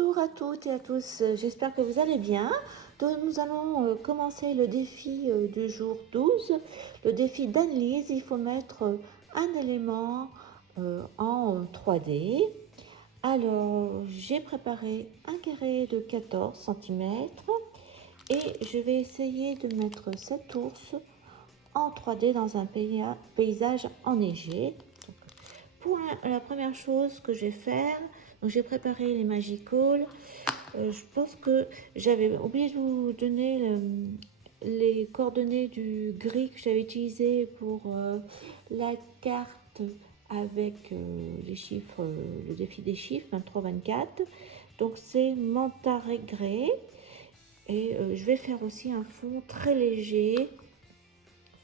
Bonjour à toutes et à tous, j'espère que vous allez bien. Donc, nous allons commencer le défi du jour 12, le défi d'Annelise. Il faut mettre un élément en 3D. Alors, j'ai préparé un carré de 14 cm et je vais essayer de mettre cet ours en 3D dans un paysage enneigé. Donc, pour la première chose que je vais faire, j'ai préparé les Magical. Je pense que j'avais oublié de vous donner les coordonnées du gris que j'avais utilisé pour la carte avec les chiffres, le défi des chiffres 23-24. Donc c'est Montaregré et je vais faire aussi un fond très léger.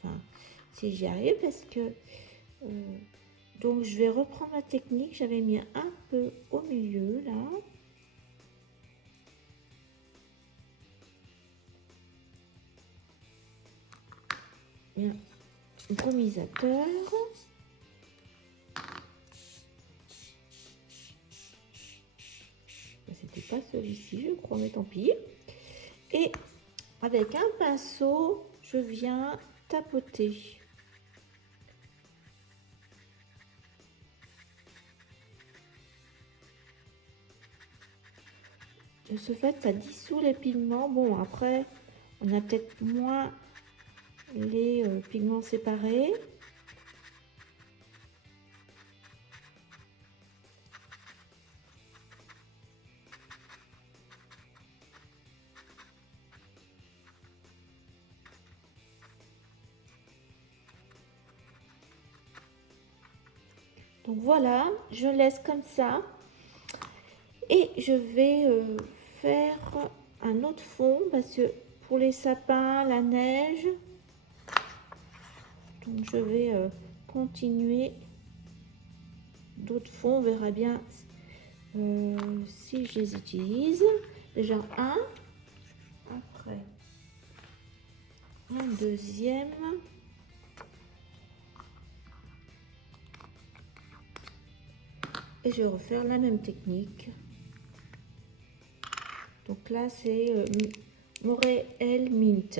Enfin, si j'y arrive, parce que donc je vais reprendre ma technique. J'avais mis un peu au milieu là. Bien, brumisateur. C'était pas celui-ci, je crois, mais tant pis. Et avec un pinceau, je viens tapoter. De ce fait, ça dissout les pigments. Bon, après, on a peut-être moins les pigments séparés. Donc voilà, je laisse comme ça. Et je vais faire un autre fond parce que pour les sapins, la neige, donc je vais continuer d'autres fonds. On verra bien si je les utilise. Déjà un, après un deuxième. Et je vais refaire la même technique. Donc là, c'est Moréel Mint.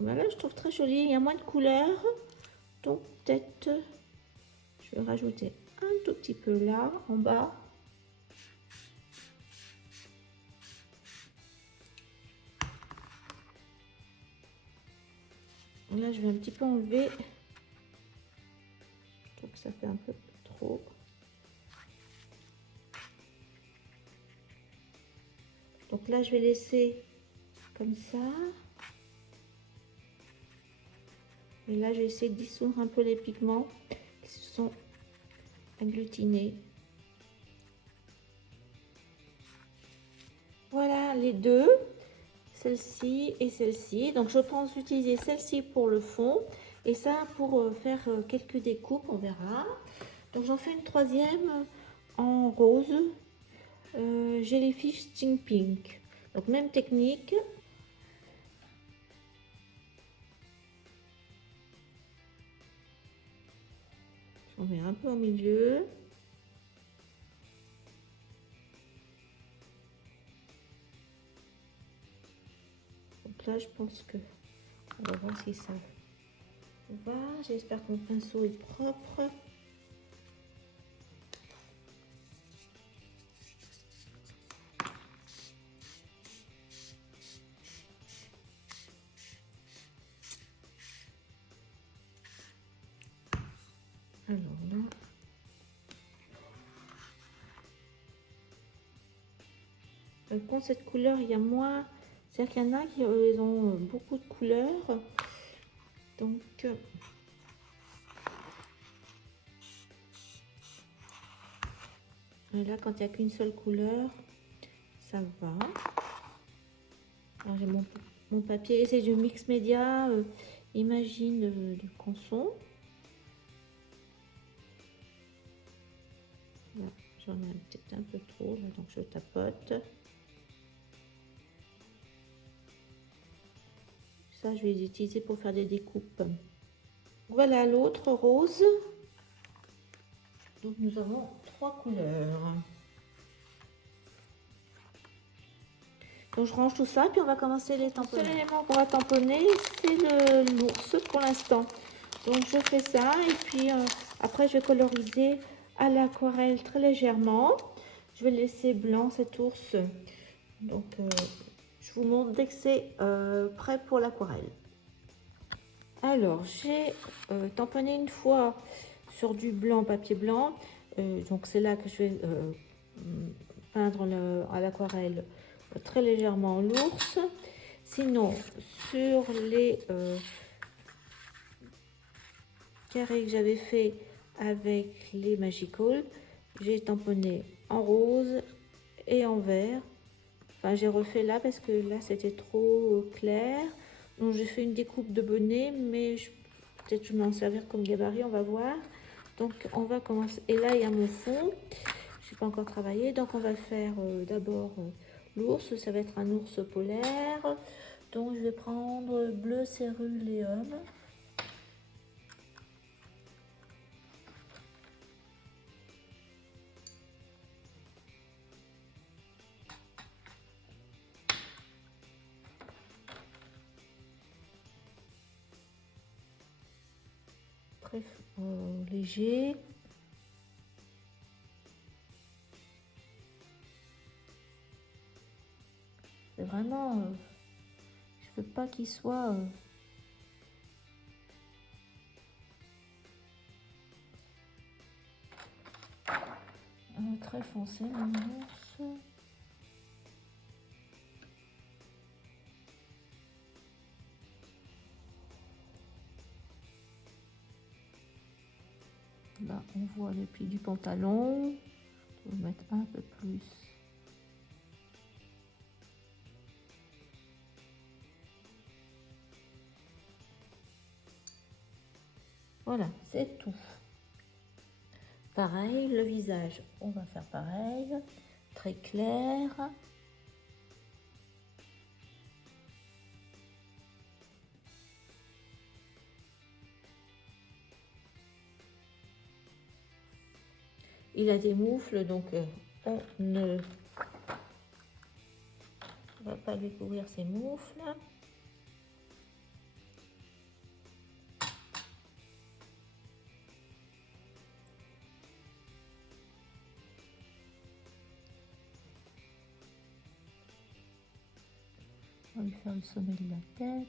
Voilà, je trouve très joli. Il y a moins de couleurs. Donc peut-être, je vais rajouter un tout petit peu là, en bas. Là, je vais un petit peu enlever. Je trouve que ça fait un peu trop. Donc là, je vais laisser comme ça. Et là, je vais essayer de dissoudre un peu les pigments qui se sont agglutinés. Voilà les deux, celle-ci et celle-ci. Donc je pense utiliser celle-ci pour le fond et ça pour faire quelques découpes, on verra. Donc j'en fais une troisième en rose, Jellyfish Sting Pink. Donc même technique. J'en mets un peu au milieu. Donc là je pense que on va voir si ça va. J'espère que mon pinceau est propre. Alors là, contre cette couleur, il y a moins. C'est-à-dire qu'il y en a qui ils ont beaucoup de couleurs. Donc, là, quand il n'y a qu'une seule couleur, ça va. Alors, j'ai mon papier. C'est du mix média. Imagine de Canson. Voilà. J'en ai peut-être un peu trop là, donc je tapote. Ça, je vais les utiliser pour faire des découpes. Voilà l'autre rose. Donc nous avons 3 couleurs. Donc je range tout ça, puis on va commencer les tamponnages. Le seul élément qu'on va tamponner, c'est l'ours pour l'instant. Donc je fais ça, et puis après je vais coloriser à l'aquarelle très légèrement. Je vais laisser blanc cet ours. Donc je vous montre dès que c'est prêt pour l'aquarelle. Alors j'ai tamponné une fois sur du blanc, papier blanc. Donc c'est là que je vais peindre à l'aquarelle très légèrement l'ours. Sinon, sur les carrés que j'avais fait avec les Magical, j'ai tamponné en rose et en vert. Enfin, j'ai refait là parce que là c'était trop clair. Donc j'ai fait une découpe de bonnet, mais peut-être je vais m'en servir comme gabarit, on va voir. Donc on va commencer. Et là il y a mon fond. Je n'ai pas encore travaillé, donc on va faire d'abord l'ours. Ça va être un ours polaire. Donc je vais prendre bleu céruléum. Très léger. C'est vraiment... je veux pas qu'il soit... très foncé, mon ours. Là, on voit le pli du pantalon. On va mettre un peu plus. Voilà, c'est tout. Pareil, le visage, on va faire pareil. Très clair. Il a des moufles, donc on ne va pas lui couvrir ses moufles. On va lui faire le sommet de la tête.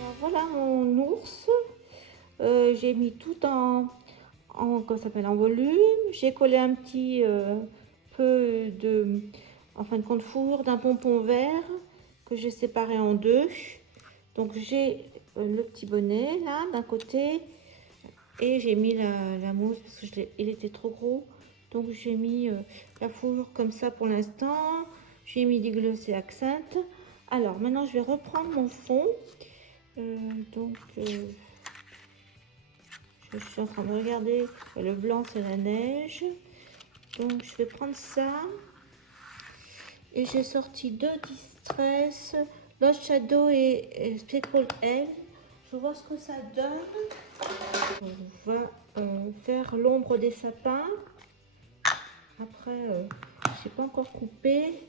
Alors, voilà mon ours. J'ai mis tout comment ça s'appelle, en volume. J'ai collé un petit peu de, en fin de compte, fourrure d'un pompon vert que j'ai séparé en deux. Donc j'ai le petit bonnet là d'un côté et j'ai mis la mousse parce que il était trop gros. Donc j'ai mis la fourrure comme ça pour l'instant. J'ai mis du glossy accent. Alors maintenant je vais reprendre mon fond. Donc, je suis en train de regarder. Le blanc, c'est la neige. Donc, je vais prendre ça. Et j'ai sorti deux Distress, Lost Shadow et Speckled L. Je vois ce que ça donne. On va faire l'ombre des sapins. Après, je n'ai pas encore coupé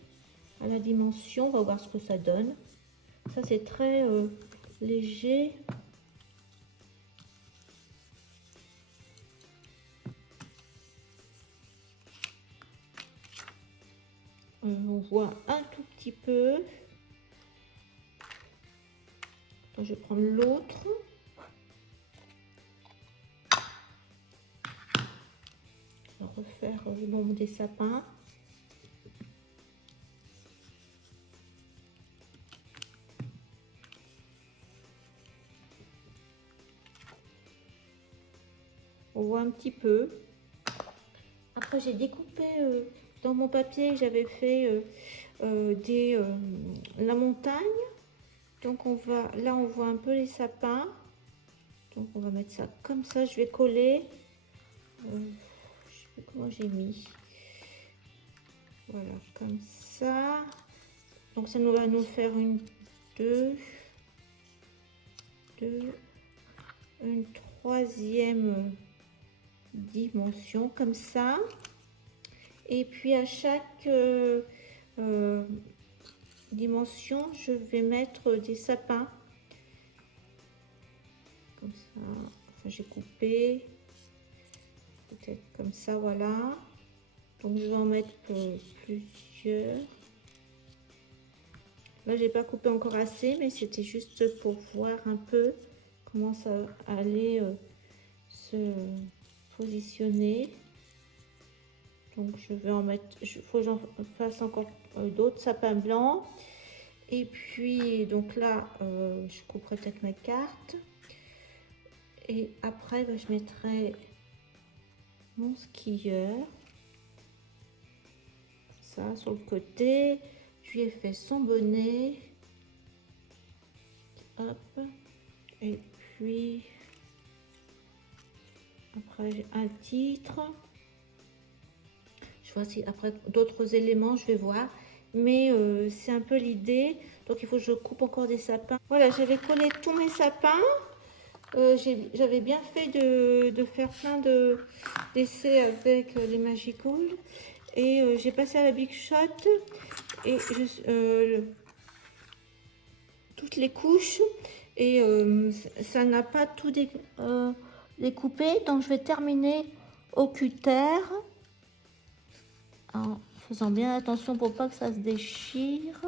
à la dimension. On va voir ce que ça donne. Ça, c'est très léger. On voit un tout petit peu. Je vais prendre l'autre. Je vais refaire l'ombre des sapins. On voit un petit peu. Après, j'ai découpé dans mon papier, j'avais fait la montagne. Donc là on voit un peu les sapins. Donc on va mettre ça comme ça. Je vais coller. Je sais plus comment j'ai mis. Voilà, comme ça. Donc ça va nous faire une une troisième dimension comme ça. Et puis à chaque dimension, je vais mettre des sapins comme ça. Enfin, j'ai coupé peut-être comme ça, voilà. Donc je vais en mettre plusieurs. Là, j'ai pas coupé encore assez, mais c'était juste pour voir un peu comment ça allait se positionner. Donc je vais en mettre, il faut que j'en fasse encore d'autres sapins blancs. Et puis donc là, je couperai peut-être ma carte. Et après, bah, je mettrai mon skieur. Ça sur le côté. Je lui ai fait son bonnet. Hop. Et puis après j'ai un titre. Je vois si après d'autres éléments, je vais voir. Mais c'est un peu l'idée. Donc il faut que je coupe encore des sapins. Voilà, j'avais collé tous mes sapins. J'avais bien fait de faire plein d'essais avec les Magical. Et j'ai passé à la Big Shot. Et toutes les couches. Et ça n'a pas tout découpé. Donc je vais terminer au cutter. En faisant bien attention pour pas que ça se déchire.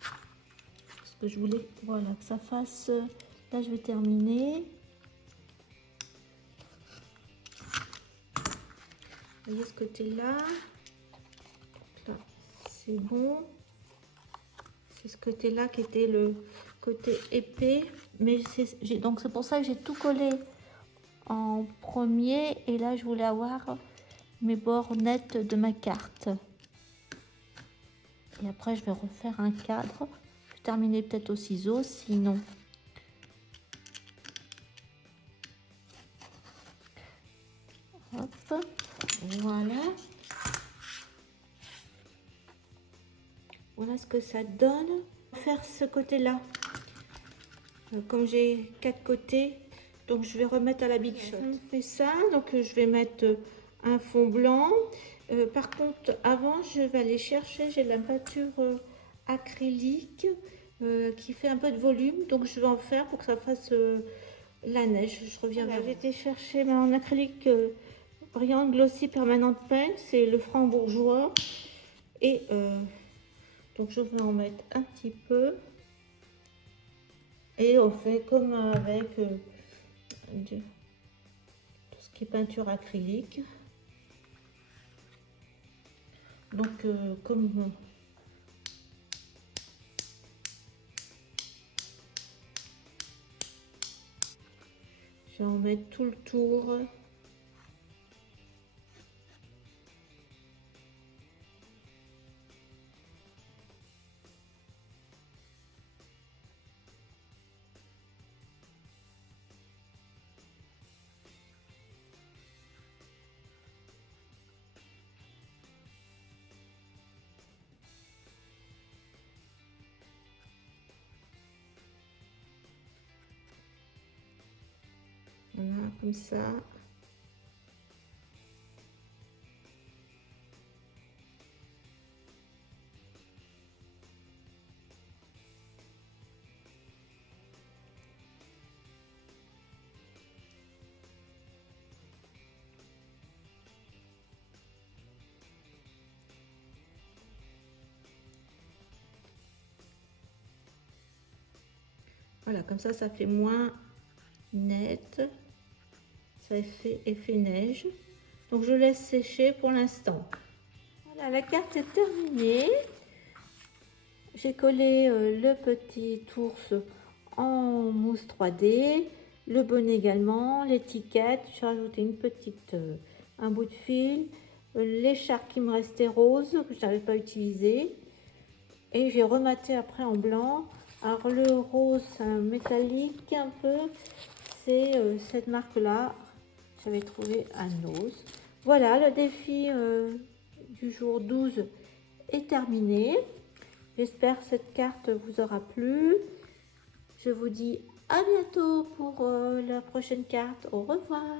Parce que je voulais, voilà, que ça fasse. Là, je vais terminer. Vous voyez ce côté-là. Là, c'est bon. C'est ce côté-là qui était le côté épais. Mais donc c'est pour ça que j'ai tout collé en premier. Et là, je voulais avoir mes bords nets de ma carte. Et après, je vais refaire un cadre. Je vais terminer peut-être au ciseau, sinon. Hop, voilà. Voilà ce que ça donne. Faire ce côté-là. Comme j'ai 4 côtés, donc je vais remettre à la Big Shot. On fait ça, donc je vais mettre un fond blanc. Par contre, avant, je vais aller chercher, j'ai de la peinture acrylique qui fait un peu de volume, donc je vais en faire pour que ça fasse la neige. Je reviens vers vous. J'ai été chercher en acrylique brillant glossy permanent paint, c'est le franc-bourgeois. Et donc je vais en mettre un petit peu. Et on fait comme avec tout ce qui est peinture acrylique. Donc comme je vais en mettre tout le tour. Voilà, comme ça. Voilà, comme ça fait moins net. Ça fait effet neige. Donc je laisse sécher pour l'instant. Voilà, la carte est terminée. J'ai collé le petit ours en mousse 3D, le bonnet également, l'étiquette. J'ai rajouté un bout de fil, l'écharpe qui me restait rose que je n'avais pas utilisé. Et j'ai rematé après en blanc. Alors le rose métallique un peu, c'est cette marque-là. J'avais trouvé à Nose. Voilà, le défi du jour 12 est terminé. J'espère que cette carte vous aura plu. Je vous dis à bientôt pour la prochaine carte. Au revoir.